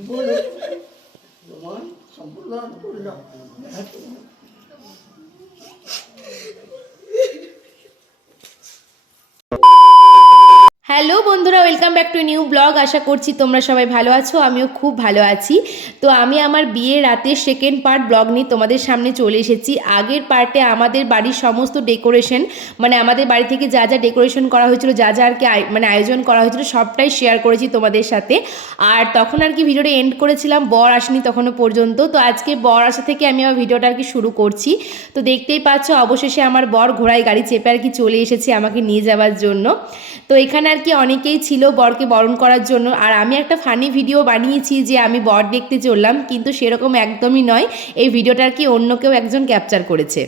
বলে তোমার সম্প্রদান করলাম হ্যালো বন্ধুরা welcome back to new blog আশা করছি তোমরা সবাই ভালো আছো, আমিও খুব ভালো আছি। তো আমি আমার বিয়ের রাতের সেকেন্ড পার্ট ব্লগ নিয়ে তোমাদের সামনে চলে এসেছি। আগের পার্টে আমাদের বাড়ির সমস্ত ডেকোরেশন মানে আমাদের বাড়ি থেকে যা যা ডেকোরেশন করা হয়েছিল, যা যা আর কি মানে আয়োজন করা হয়েছিল, সবটাই শেয়ার করেছি তোমাদের সাথে। আর তখন আর কি ভিডিওটা এন্ড করেছিলাম, বর আসেনি তখনও পর্যন্ত। তো আজকে বর আসা থেকে আমি আমার ভিডিওটা আর কি শুরু করছি। তো দেখতেই পাচ্ছ, অবশেষে আমার বর ঘোড়ায় গাড়ি চেপে আর কি চলে এসেছে আমাকে নিয়ে যাওয়ার জন্য। তো এখানে আর কি অনেকেই ছিল বরকে বরণ করার জন্য। আর আমি একটা ফানি ভিডিও বানিয়েছি যে আমি বর দেখতে চললাম, কিন্তু সেরকম একদমই নয়। এই ভিডিওটার কি অন্য কেউ একজন ক্যাপচার করেছে।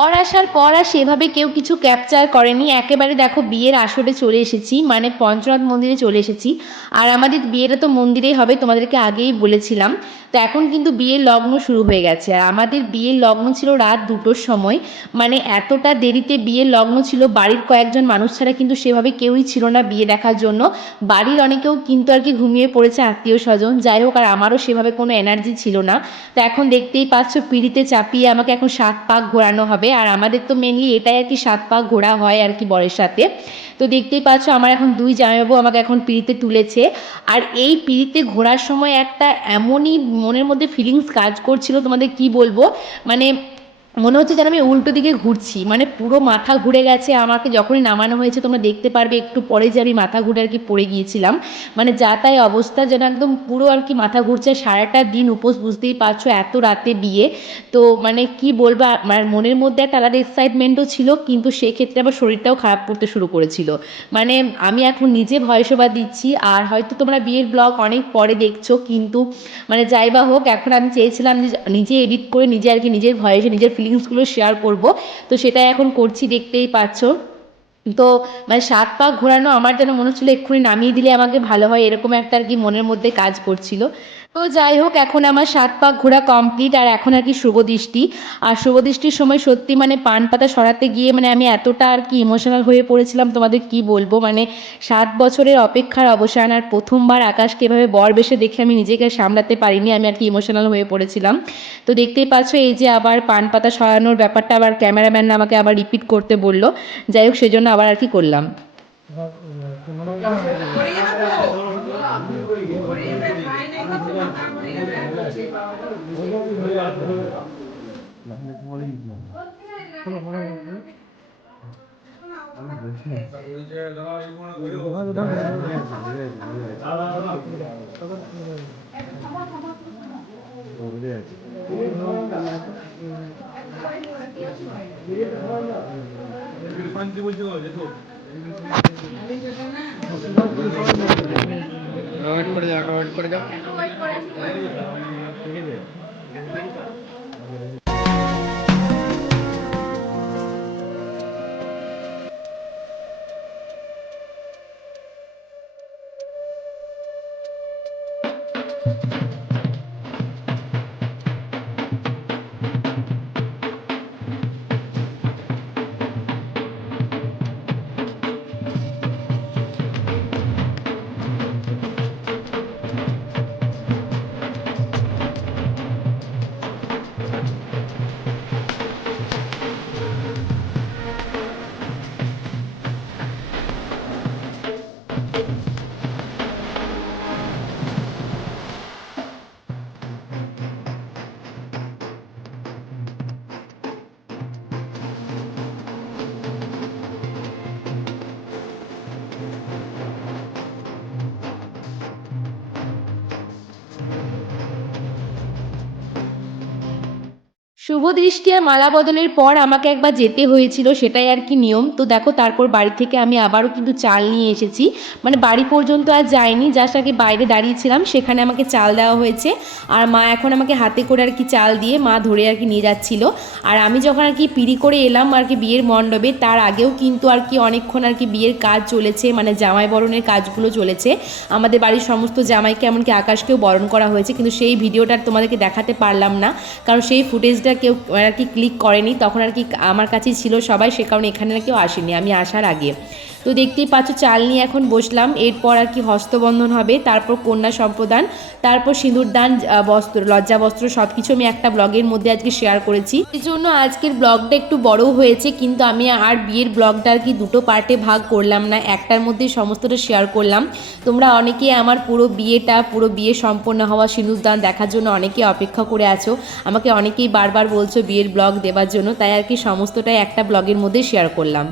বর আসার পর আর সেভাবে কেউ কিছু ক্যাপচার করেনি। একেবারে দেখো বিয়ের আসরে চলে এসেছি মানে পঞ্চনাথ মন্দিরে চলে এসেছি। আর আমাদের বিয়েটা তো মন্দিরেই হবে, তোমাদেরকে আগেই বলেছিলাম। তো এখন কিন্তু বিয়ের লগ্ন শুরু হয়ে গেছে। আর আমাদের বিয়ের লগ্ন ছিল রাত দুটোর সময়। মানে এতটা দেরিতে বিয়ের লগ্ন ছিল, বাড়ির কয়েকজন মানুষ ছাড়া কিন্তু সেভাবে কেউই ছিল না বিয়ে দেখার জন্য। বাড়ির অনেকেও কিন্তু আর কি ঘুমিয়ে পড়েছে আত্মীয় স্বজন। যাই হোক, আর আমারও সেভাবে কোনো এনার্জি ছিল না। তো এখন দেখতেই পাচ্ছ, পিড়িতে চাপিয়ে আমাকে এখন সাত পাক ঘোরানো হবে। আর আমাদের তো মেনলি এটাই আর কি সাত পা ঘোরা হয় আর কি বরের সাথে। তো দেখতেই পাচ্ছ আমার এখন দুই জামাইবাবু আমাকে এখন পিড়িতে তুলেছে। আর এই পিড়িতে ঘোরার সময় একটা এমনই মনের মধ্যে ফিলিংস কাজ করছিল তোমাদের কি বলব? মানে মনে হচ্ছে যেন আমি উল্টো দিকে ঘুরছি। মানে পুরো মাথা ঘুরে গেছে, আমাকে যখনই নামানো হয়েছে, তোমরা দেখতে পারবে, একটু পরে যে আমি মাথা ঘুরে আর কি পড়ে গিয়েছিলাম। মানে যা তাই অবস্থা, যেন একদম পুরো আর কি মাথা ঘুরছে, সারাটা দিন উপোস বুঝতেই পারছ, এত রাতে বিয়ে। তো মানে কি বলব আমার মনের মধ্যে একটা আলাদা এক্সাইটমেন্টও ছিল, কিন্তু সেক্ষেত্রে আমার শরীরটাও খারাপ করতে শুরু করেছিল। মানে আমি এখন নিজে ভয়েস ওভার দিচ্ছি, আর হয়তো তোমরা বিয়ের ব্লগ অনেক পরে দেখছ, কিন্তু মানে যাই বা হোক, এখন আমি চেয়েছিলাম যে নিজে এডিট করে নিজে আর কি নিজের ভয়েসে নিজের ফিলিংসগুলো শেয়ার করব। তো সেটাই এখন করছি, দেখতেই পাচ্ছ। তো মানে সাত পাক ঘোরানো আমার যেন মনে হচ্ছিল এক্ষুনি নামিয়ে দিলে আমাকে ভালো হয়, এরকম একটা আর কি মনের মধ্যে কাজ করছিল। তো যাই হোক, এখন আমার সাত পাক ঘোরা কমপ্লিট আর এখন আর কি শুভদৃষ্টি আর শুভদৃষ্টির সময় সত্যি মানে পান পাতা সরাতে গিয়ে মানে আমি এতটা আর কি ইমোশনাল হয়ে পড়েছিলাম, তোমাদের কি বলব? মানে সাত বছরের অপেক্ষার অবসান, আর প্রথমবার আকাশকে এভাবে বর বেশে দেখে আমি নিজেকে সামলাতে পারিনি, আমি আর কি ইমোশনাল হয়ে পড়েছিলাম। তো দেখতেই পাচ্ছ, এই যে আবার পান পাতা সরানোর ব্যাপারটা আবার ক্যামেরাম্যান আমাকে আবার রিপিট করতে বলল। যাই হোক, সেজন্য আবার আর কি করলাম। वेट पर जाओ वेट पर जाओ শুভ দৃষ্টি আর মালা বদলের পর আমাকে একবার যেতে হয়েছিল, সেটাই আর কি নিয়ম। তো দেখো, তারপর বাড়ি থেকে আমি আবারও কিন্তু চাল নিয়ে এসেছি। মানে বাড়ি পর্যন্ত আর যাইনি জাস্ট আগে বাইরে দাঁড়িয়েছিলাম, সেখানে আমাকে চাল দেওয়া হয়েছে। আর মা এখন আমাকে হাতে করে আর কি চাল দিয়ে মা ধরে আর কি নিয়ে যাচ্ছিল। আর আমি যখন আর কি পিড়ি করে এলাম আর কি বিয়ের মণ্ডপে, তার আগেও কিন্তু আর কি অনেকক্ষণ আর কি বিয়ের কাজ চলেছে মানে জামাই বরণের কাজগুলো চলেছে। আমাদের বাড়ির সমস্ত জামাইকে, এমনকি আকাশকেও বরণ করা হয়েছে, কিন্তু সেই ভিডিওটা তোমাদেরকে দেখাতে পারলাম না। কারণ সেই ফুটেজটা কেউ আর কি ক্লিক করেনি, তখন আর কি আমার কাছেই ছিল সবাই, সে কারণে এখানে আর কেউ আসেনি, আমি আসার আগে। তো দেখতেই পাচ্ছ চাল নিয়ে এখন বসলাম, এরপর আর কি হস্তবন্ধন হবে, তারপর কন্যা সম্প্রদান, তারপর সিঁদুরদান বস্ত্র, লজ্জা বস্ত্র সব কিছু আমি একটা ব্লগের মধ্যে আজকে শেয়ার করেছি। এই জন্য আজকের ব্লগটা একটু বড় হয়েছে, কিন্তু আমি আর বিয়ের ব্লগটা আর কি দুটো পার্টে ভাগ করলাম না, একটার মধ্যে সমস্তটা শেয়ার করলাম। তোমরা অনেকেই আমার পুরো বিয়েটা, পুরো বিয়ে সম্পন্ন হওয়া সিঁদুরদান দেখার জন্য অনেকেই অপেক্ষা করে আছো, আমাকে অনেকেই বারবার বলছো বিয়ের ব্লগ দেওয়ার জন্য, তাই আর কি সমস্তটাই একটা ব্লগের মধ্যে শেয়ার করলাম।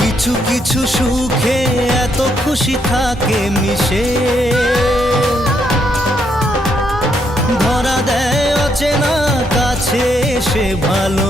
কিছু কিছু সুখে এত খুশি থাকে মিশে। ধরা দেয় অচেনা কাছে সে ভালোবেসে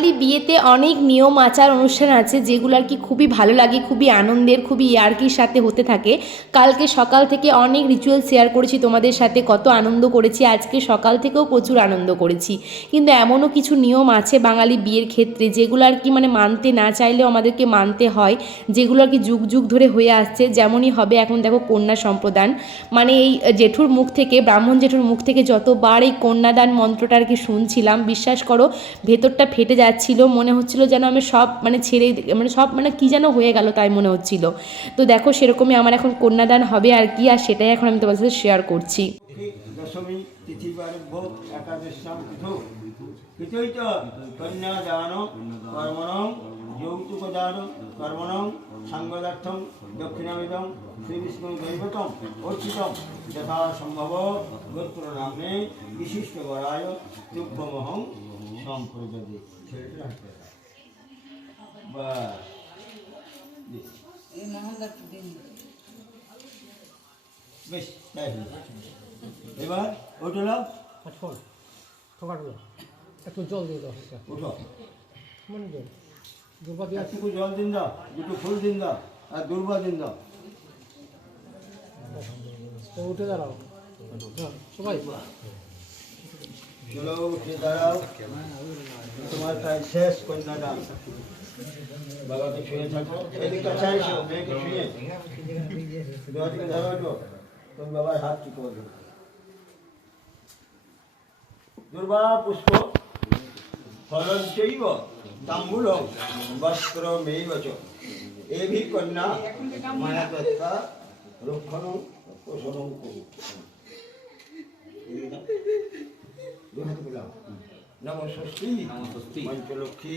বাঙালি বিয়েতে অনেক নিয়ম, আচার, অনুষ্ঠান আছে যেগুলো আর কি খুবই ভালো লাগে, খুবই আনন্দের, খুবই ইয়ার্কির সাথে হতে থাকে। কালকে সকাল থেকে অনেক রিচুয়াল শেয়ার করেছি তোমাদের সাথে, কত আনন্দ করেছি, আজকে সকাল থেকেও প্রচুর আনন্দ করেছি। কিন্তু এমনও কিছু নিয়ম আছে বাঙালি বিয়ের ক্ষেত্রে যেগুলো আর কি মানে মানতে না চাইলেও আমাদেরকে মানতে হয়, যেগুলো আর কি যুগ যুগ ধরে হয়ে আসছে। যেমনই হবে এখন দেখো কন্যা সম্প্রদান। মানে এই জেঠুর মুখ থেকে, ব্রাহ্মণ জেঠুর মুখ থেকে যতবার এই কন্যাদান মন্ত্রটা আর কি শুনছিলাম, বিশ্বাস করো ভেতরটা ফেটে যাচ্ছিল, মনে হচ্ছিল যেন আমি সব মানে ছেড়ে মানে সব মানে কী যেন হয়ে গেল তাই মনে হচ্ছিল। তো দেখো সেরকমই আমার এখন কন্যাদান হবে আর কি, আর সেটাই এখন আমি তোমার সাথে শেয়ার করছি। কর্মণং সম্ভব গোত্র নামে বিশিষ্ট সম্প্রদাদি বেশ তাই এবার ওটা নাও আর শোন একটু জল দিয়ে দাও উঠো মনে জল দুর্বা দিয়ে একটু জল দিন দাও দুটো ফুল দিন দাও আর দুর্বা দিন দাও উঠে দাঁড়াও হ্যাঁ, সবাই চলো উঠে দাঁড়াও। তোমার কাজ শেষ কন্যাদান বাবাকে শুয়ে থাকো। এদিকে কাছে এসো মেয়েকে শুয়ে। দুদিকে ধরো তুমি বাবার হাত কি করবে দুর্বা, পুষ্প। ফলঞ্চৈব তাম্বুল বস্ত্র মেইব চ এবি কন্যা। মায়া দত্তা রক্ষণ, পোষণ করু নম ষষ্ঠী পঞ্চলক্ষ্মী।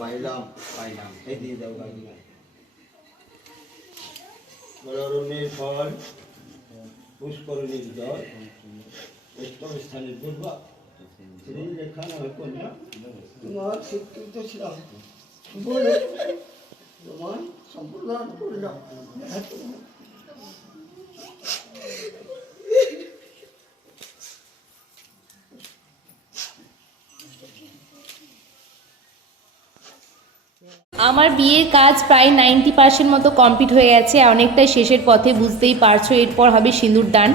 পাইলাম। পাইলাম। এই দিয়ে দাও বরণের ফল পুষ্করণীর জল স্থানের দুর্বা। শ্রী নয় কন্যা। তোমার স্বীকৃত ছিলাম। বলে তোমার সম্প্রদান করলাম। আমার বিয়ের কাজ প্রায় নাইনটি পার্সেন্ট মতো কমপ্লিট হয়ে গেছে, অনেকটাই শেষের পথে বুঝতেই পারছ এরপর হবে সিঁদুরদান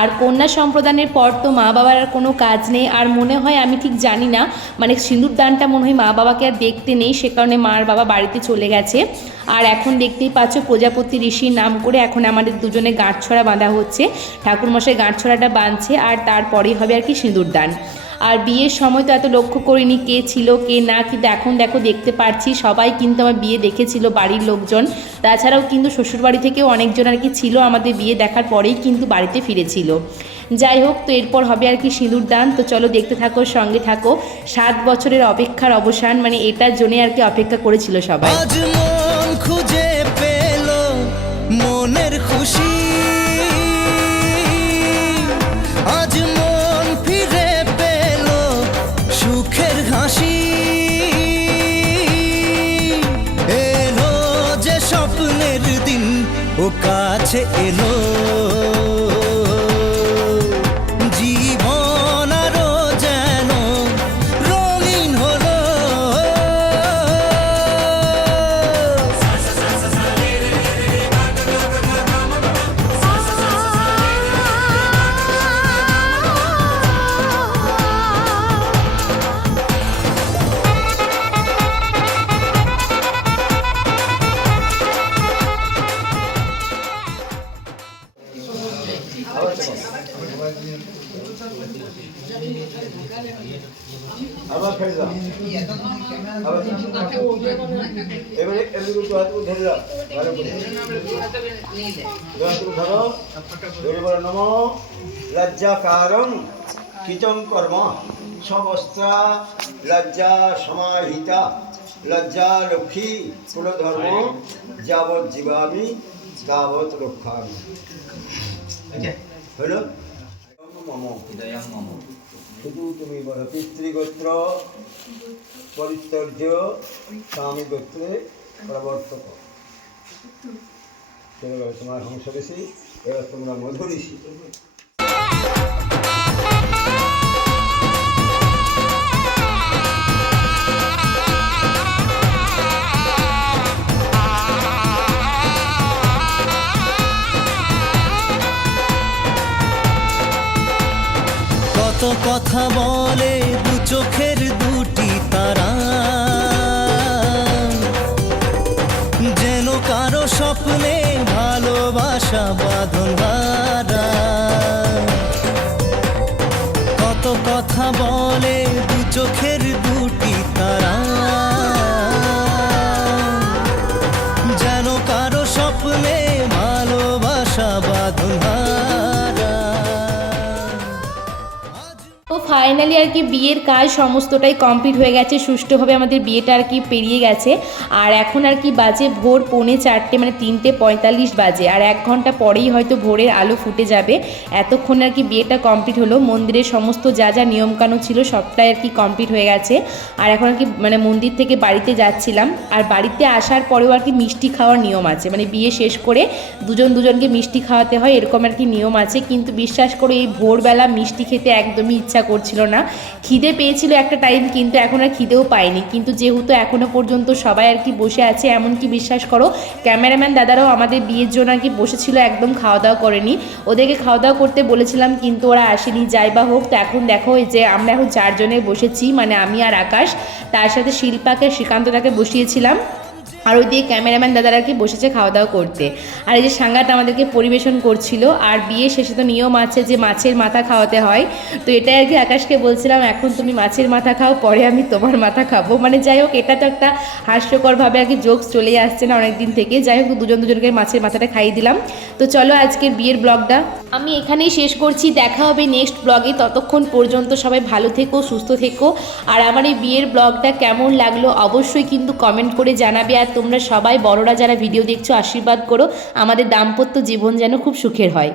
আর কন্যা সম্প্রদানের পর তো মা বাবার আর কোনো কাজ নেই, আর মনে হয় আমি ঠিক জানি না মানে সিঁদুরদানটা মনে হয় মা বাবাকে আর দেখতে নেই, সে কারণে মার বাবা বাড়িতে চলে গেছে। আর এখন দেখতেই পাচ্ছ প্রজাপতি ঋষির নাম করে এখন আমাদের দুজনে গাঁটছড়া বাঁধা হচ্ছে, ঠাকুরমশাই গাঁটছড়াটা বাঁধছে, আর তারপরেই হবে আর কি সিঁদুরদান আর বিয়ের সময় তো এত লক্ষ্য করিনি কে ছিল, কে না কিন্তু এখন দেখো দেখতে পারছি, সবাই কিন্তু আমার বিয়ে দেখেছিল বাড়ির লোকজন। তাছাড়াও কিন্তু শ্বশুরবাড়ি থেকেও অনেকজন আর কি ছিল আমাদের বিয়ে দেখার পরেই কিন্তু বাড়িতে ফিরেছিল। যাই হোক, তো এরপর হবে আর কি সিঁদুর দান। তো চলো দেখতে থাকো, সঙ্গে থাকো। সাত বছরের অপেক্ষার অবসান মানে এটার জন্যে আর কি অপেক্ষা করেছিল সবাই। খুঁজে পেল, মনের খুশি। ও কাছে এলো। ধরো ধরে বলো নম লজ্জা কারণ কিচম কর্ম সমস্তা লজ্জা সমাহিতা লজ্জা লক্ষ্মী কুলধর্ম যাবৎ জীবামি তাবৎ রক্ষামি। হলো? মম। শুধু তুমি বলো পিতৃগোত্র পরিচর্য স্বামী গোত্রে প্রবর্তক। গেল তোমার হংস ঋষি এবার তোমরা মধু কত কথা বলে দু চোখের দুটি তারা। যেন কারও স্বপ্নে বাঁধন হারা কত কথা বলে দু চোখের ফাইনালি আর কি বিয়ের কাজ সমস্তটাই কমপ্লিট হয়ে গেছে, সুষ্ঠুভাবে আমাদের বিয়েটা আর কি পেরিয়ে গেছে। আর এখন আর কি বাজে ভোর পৌনে চারটে মানে তিনটে পঁয়তাল্লিশ বাজে। আর এক ঘণ্টা পরেই হয়তো ভোরের আলো ফুটে যাবে। এতক্ষণ আর কি বিয়েটা কমপ্লিট হলো। মন্দিরের সমস্ত যা যা নিয়মকানুন ছিল সবটাই আর কি কমপ্লিট হয়ে গেছে। আর এখন আর কি মানে মন্দির থেকে বাড়িতে যাচ্ছিলাম। আর বাড়িতে আসার পরেও আর কি মিষ্টি খাওয়ার নিয়ম আছে। মানে বিয়ে শেষ করে দুজন দুজনকে মিষ্টি খাওয়াতে হয়, এরকম আর কি নিয়ম আছে। কিন্তু বিশ্বাস করে, এই ভোরবেলা মিষ্টি খেতে একদমই ইচ্ছা করছিল না। খিদে পেয়েছিল একটা টাইম কিন্তু এখন আর খিদেও পাইনি। কিন্তু যেহেতু এখনও পর্যন্ত সবাই আর কি বসে আছে, এমনকি বিশ্বাস করো ক্যামেরাম্যান দাদারাও আমাদের বিয়ের জন্য আর কি বসেছিল, একদম খাওয়া দাওয়া করেনি। ওদেরকে খাওয়া দাওয়া করতে বলেছিলাম, কিন্তু ওরা আসেনি, যাই বা হোক, তো এখন দেখো যে আমরা এখন চারজনে বসেছি মানে আমি আর আকাশ। তার সাথে শিল্পাকে শ্রীকান্তদাকে বসিয়েছিলাম। আর ওই দিয়ে ক্যামেরাম্যান দাদারা কি বসেছে খাওয়া দাওয়া করতে। আর এই যে সাঙ্গাটা আমাদেরকে পরিবেশন করছিল, আর বিয়ে শেষে তো নিয়ম আছে যে মাছের মাথা খাওয়াতে হয়। তো এটাই আর কি আকাশকে বলছিলাম, এখন তুমি মাছের মাথা খাও, পরে আমি তোমার মাথা খাব। মানে যাই হোক, এটা তো একটা হাস্যকরভাবে আর কি জোকস চলেই আসছে না অনেক দিন থেকে। যাই হোক, দুজন দুজনকে মাছের মাথাটা খাইয়ে দিলাম। তো চলো আজকের বিয়ের ব্লগটা। আমি এখানেই শেষ করছি। দেখা হবে নেক্সট ব্লগে। ততক্ষণ পর্যন্ত সবাই ভালো থেকো, সুস্থ থেকো। আর আমার এই বিয়ের ব্লগটা কেমন লাগল অবশ্যই কিন্তু কমেন্ট করে জানাবে। আর তোমরা সবাই বড়রা যারা ভিডিও দেখছ, আশীর্বাদ করো। আমাদের দাম্পত্য জীবন যেন খুব সুখের হয়।